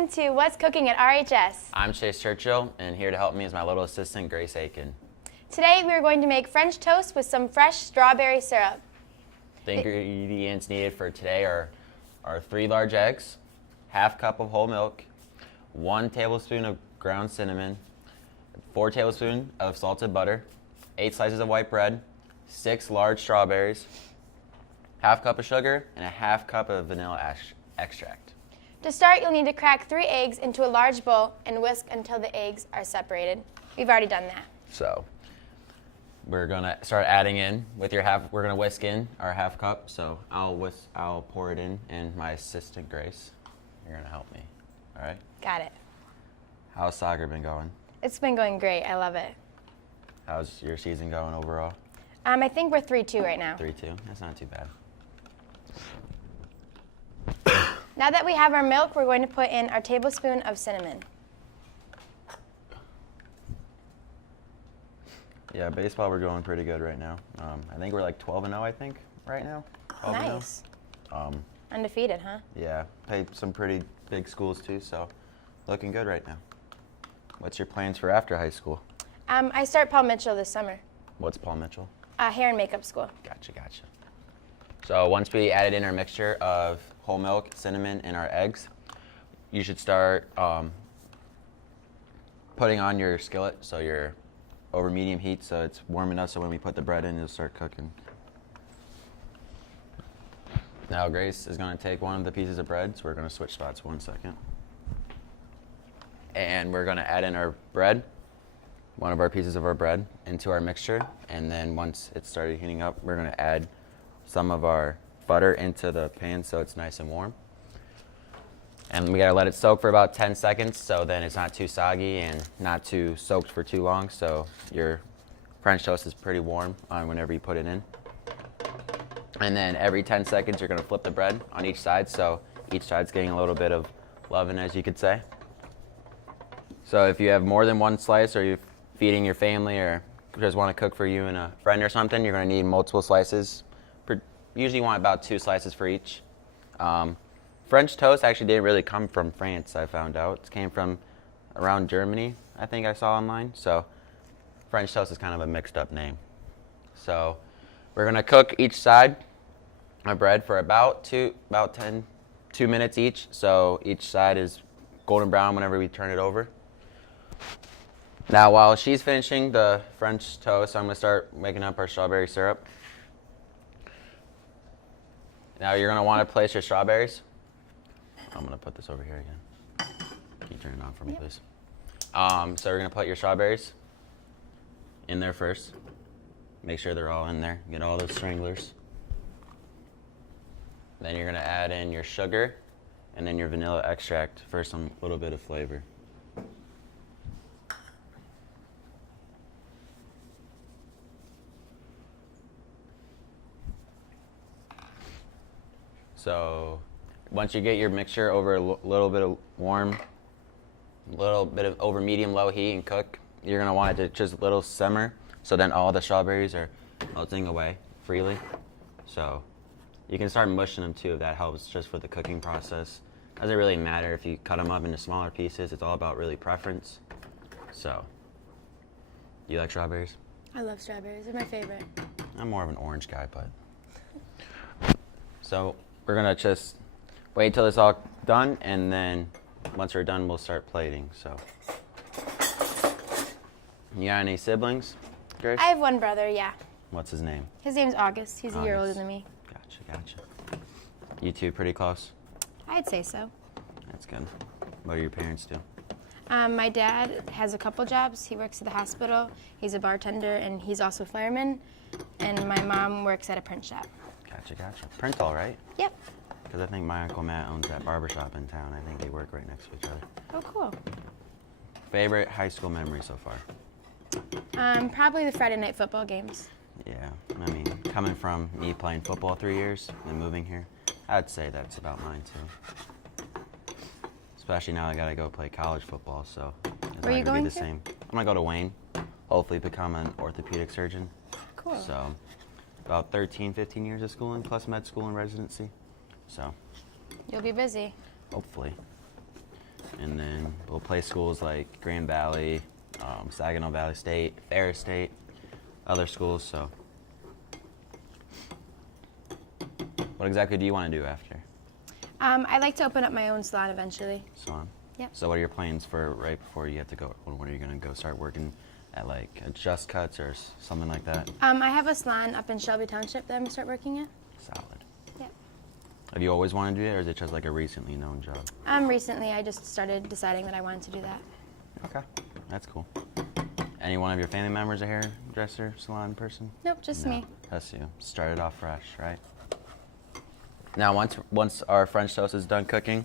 Welcome to What's Cooking at RHS. I'm Churchill, and here to help me is my little assistant, Aiken. Today we are going to make French toast with some fresh strawberry syrup. The ingredients needed for today are 3 large eggs, ½ cup of whole milk, 1 tablespoon of ground cinnamon, 4 tablespoons of salted butter, 8 slices of white bread, 6 large strawberries, ½ cup of sugar, and ½ cup of vanilla extract. To start, you'll need to crack 3 eggs into a large bowl and whisk until the eggs are separated. We've already done that. So we're gonna start adding in with your we're gonna whisk in our ½ cup. So I'll pour it in, and my assistant Grace, you're gonna help me. All right? Got it. How's soccer been going? It's been going great. I love it. How's your season going overall? I think we're 3-2 right now. 3-2. That's not too bad. Now that we have our milk, we're going to put in our tablespoon of cinnamon. Yeah, baseball, we're going pretty good right now. I think we're like 12-0, I think, right now. Nice. Undefeated, huh? Yeah, played some pretty big schools too, so looking good right now. What's your plans for after high school? I start Paul Mitchell this summer. What's Paul Mitchell? Hair and makeup school. Gotcha. So once we added in our mixture of whole milk, cinnamon, and our eggs, you should start putting on your skillet so you're over medium heat so it's warm enough so when we put the bread in, it'll start cooking. Now Grace is going to take one of the pieces of bread, so we're going to switch spots 1 second. And we're going to add in our bread, one of our pieces of our bread, into our mixture. And then once it started heating up, we're going to add some of our butter into the pan so it's nice and warm. And we got to let it soak for about 10 seconds so then it's not too soggy and not too soaked for too long, so your French toast is pretty warm whenever you put it in. And then every 10 seconds you're going to flip the bread on each side so each side's getting a little bit of loving, as you could say. So if you have more than one slice or you're feeding your family or just want to cook for you and a friend or something, you're going to need multiple slices. Usually you want about 2 slices for each. French toast actually didn't really come from France, I found out. It came from around Germany, I think I saw online. So French toast is kind of a mixed up name. So we're going to cook each side of bread for about 2 minutes each. So each side is golden brown whenever we turn it over. Now while she's finishing the French toast, I'm going to start making up our strawberry syrup. Now you're going to want to place your strawberries. I'm going to put this over here again. Can you turn it on for me, please? So we're going to put your strawberries in there first. Make sure they're all in there. Get all those stranglers. Then you're going to add in your sugar and then your vanilla extract for some little bit of flavor. So once you get your mixture over a little bit of warm, little bit of over medium low heat and cook, you're going to want it to just a little simmer so then all the strawberries are melting away freely. So you can start mushing them too if that helps just for the cooking process. Doesn't really matter if you cut them up into smaller pieces. It's all about really preference. So, do you like strawberries? I love strawberries. They're my favorite. I'm more of an orange guy, but. So we're gonna just wait till it's all done, and then once we're done, we'll start plating. So, you got any siblings, Grace? I have one brother, yeah. What's his name? His name's August. He's a year older August. than me. Gotcha. You two pretty close? I'd say so. That's good. What do your parents do? My dad has a couple jobs. He works at the hospital. He's a bartender, and he's also a fireman. And my mom works at a print shop. Gotcha. Printal, right? Yep. Because I think my Uncle Matt owns that barbershop in town. I think they work right next to each other. Oh, cool. Favorite high school memory so far? Probably the Friday night football games. Yeah, I mean, coming from me playing football 3 years and moving here, I'd say that's about mine too. Especially now I gotta go play college football, so it's Where are you not gonna going be the to? same. I'm gonna go to Wayne, hopefully become an orthopedic surgeon. Cool. So about 13, 15 years of schooling plus med school and residency. So You'll be busy. hopefully. and then we'll play schools like Grand Valley, Saginaw Valley State, Ferris State, other schools. So, what exactly do you want to do after? I'd like to open up my own salon eventually. Salon? Yep. So what are your plans for right before you have to go? When are you going to go start working at like a Just Cuts or something like that? I have a salon up in Shelby Township that I'm going to start working at. Solid. Yep. Have you always wanted to do that, or is it just like a recently known job? Recently I just started deciding that I wanted to do that. Okay, that's cool. Any one of your family members a hairdresser, salon person? Nope, just No, me. Just you. Started off fresh, right? Now, once our French toast is done cooking,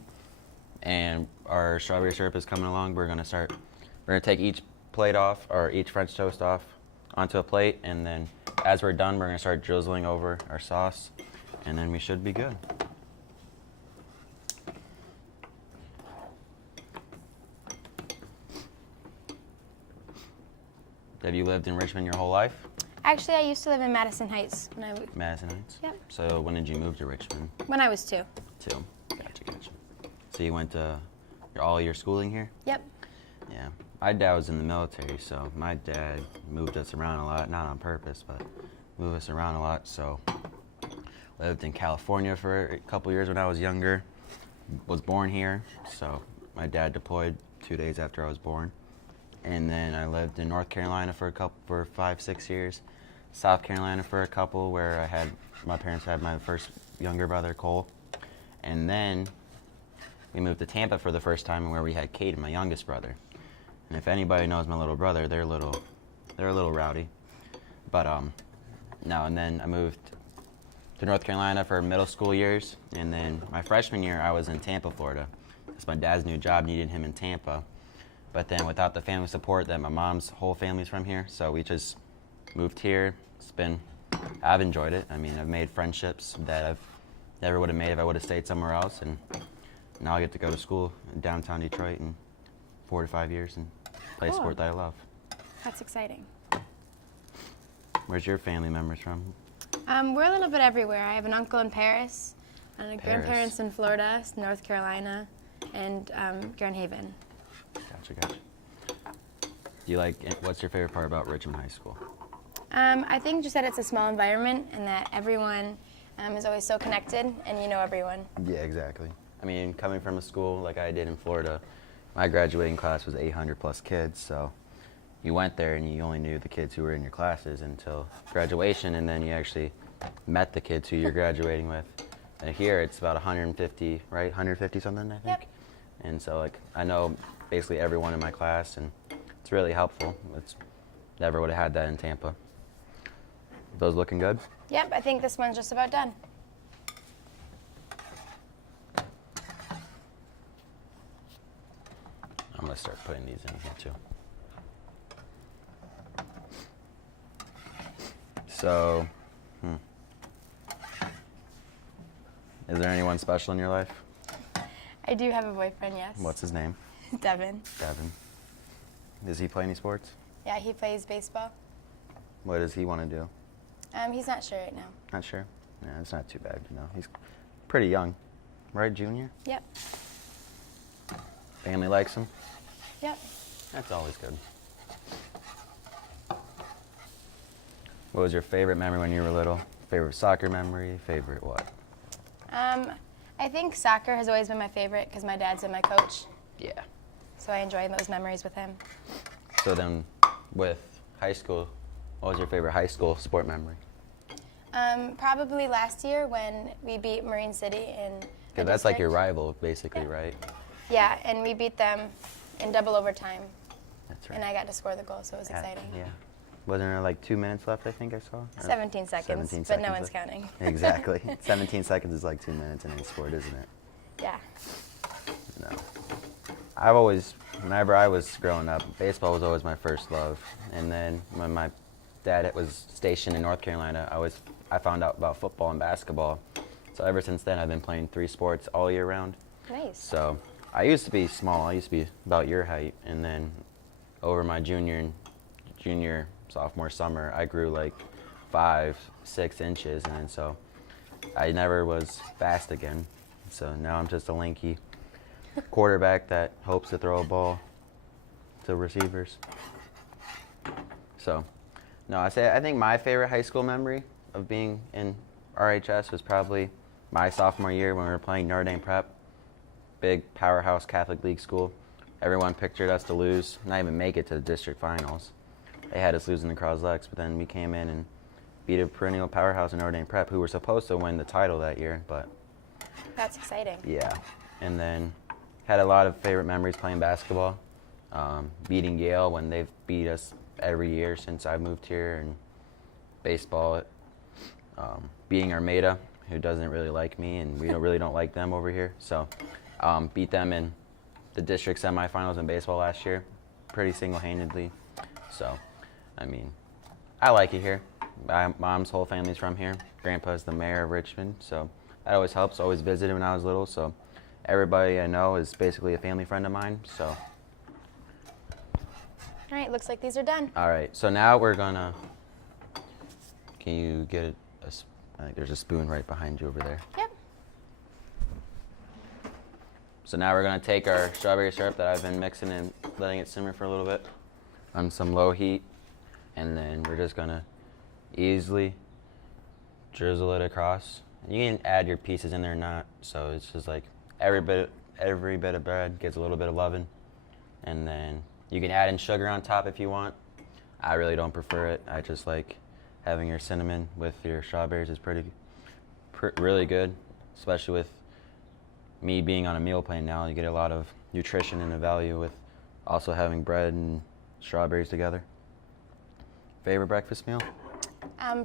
and our strawberry syrup is coming along, we're gonna take each plate off, or each French toast off, onto a plate, and then as we're done, we're gonna start drizzling over our sauce, and then we should be good. Have you lived in Richmond your whole life? Actually, I used to live in Madison Heights Madison Heights? Yep. So when did you move to Richmond? when I was 2. Gotcha. So you went to all your schooling here? Yep. Yeah. My dad was in the military, so my dad moved us around a lot, not on purpose, but moved us around a lot. So lived in California for a couple years when I was younger. Was born here, so my dad deployed 2 days after I was born. And then I lived in North Carolina for 5-6 years. South Carolina for a couple, where my parents had my first younger brother, Cole. And then we moved to Tampa for the first time, where we had Caden, my youngest brother. And if anybody knows my little brother, they're a little rowdy. But no, and then I moved to North Carolina for middle school years, and then my freshman year I was in Tampa, Florida, because my dad's new job needed him in Tampa. But then without the family support, that my mom's whole family's from here, so we just moved here. I've enjoyed it. I mean, I've made friendships that I've never would have made if I would have stayed somewhere else, and now I get to go to school in downtown Detroit in 4 to 5 years and play a Cool. sport that I love. That's exciting. Where's your family members from? We're a little bit everywhere. I have an uncle in Paris, and grandparents in Florida, North Carolina, and Grand Haven. Gotcha. What's your favorite part about Richmond High School? I think just that it's a small environment and that everyone is always so connected and you know everyone. Yeah, exactly. I mean, coming from a school like I did in Florida, my graduating class was 800 plus kids, so you went there and you only knew the kids who were in your classes until graduation, and then you actually met the kids who you're graduating with. And here it's about 150, right? 150 something, I think. Yep. And so I know basically everyone in my class, and it's really helpful. Never would have had that in Tampa. Those looking good? Yep, I think this one's just about done. I'm gonna start putting these in here too. So, is there anyone special in your life? I do have a boyfriend, yes. What's his name? Devin. Devin. Does he play any sports? Yeah, he plays baseball. What does he want to do? He's not sure right now. Not sure. Yeah, it's not too bad, you know. He's pretty young, right? Junior? Yep. Family likes him? Yep. That's always good. What was your favorite memory when you were little? Favorite soccer memory? Favorite what? I think soccer has always been my favorite because my dad's been my coach. Yeah. So I enjoy those memories with him. So then, with high school, what was your favorite high school sport memory? Probably last year when we beat Marine City in the That's like district. your rival, basically, Yeah. right? Yeah, and we beat them in double overtime, That's right. and I got to score the goal, so it was exciting. Yeah. Wasn't there like 2 minutes left, I think I saw? Or 17 seconds, 17 but no seconds one's counting. Exactly. 17 seconds is like 2 minutes in any sport, isn't it? Yeah. No. Whenever I was growing up, baseball was always my first love. And then when my dad was stationed in North Carolina, I found out about football and basketball. So ever since then, I've been playing 3 sports all year round. Nice. So I used to be small. I used to be about your height. And then over my junior, sophomore summer, I grew like 5-6 inches. And then so I never was fast again. So now I'm just a lanky quarterback that hopes to throw a ball to receivers. So, no, I think my favorite high school memory of being in RHS was probably my sophomore year when we were playing Notre Dame Prep, big powerhouse Catholic League school. Everyone pictured us to lose, not even make it to the district finals. They had us losing to Croslex, but then we came in and beat a perennial powerhouse in Notre Dame Prep, who were supposed to win the title that year, but That's exciting. yeah. And then had a lot of favorite memories playing basketball, beating Yale when they've beat us every year since I moved here, and baseball, beating Armada, who doesn't really like me, and we really don't like them over here. So beat them in the district semifinals in baseball last year, pretty single-handedly. So, I mean, I like it here. My mom's whole family's from here. Grandpa's the mayor of Richmond, so that always helps. Always visited when I was little, so everybody I know is basically a family friend of mine. So, All right, looks like these are done. all right. So now we're gonna. Can you get I think there's a spoon right behind you over there. Yep. So now we're gonna take our strawberry syrup that I've been mixing and letting it simmer for a little bit on some low heat, and then we're just gonna easily drizzle it across. You can add your pieces in there or not, so it's just like every bit of bread gets a little bit of loving, and then you can add in sugar on top if you want. I really don't prefer it. I just like having your cinnamon with your strawberries is really good, especially with me being on a meal plan now. You get a lot of nutrition and a value with also having bread and strawberries together. Favorite breakfast meal?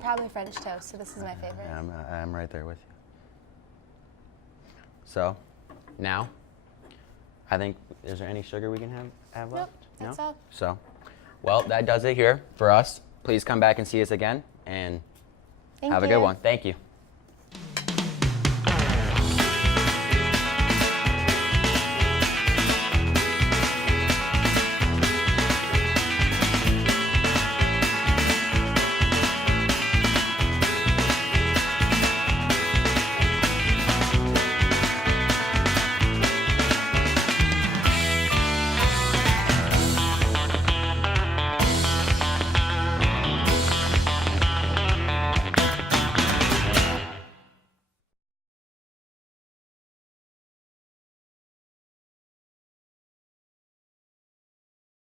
Probably French toast, so this is my favorite. Yeah, I'm right there with you. So, now, I think, is there any sugar we can have left? Nope, that's all. So, well, that does it here for us. Please come back and see us again, and Thank have a you. good one. Thank you.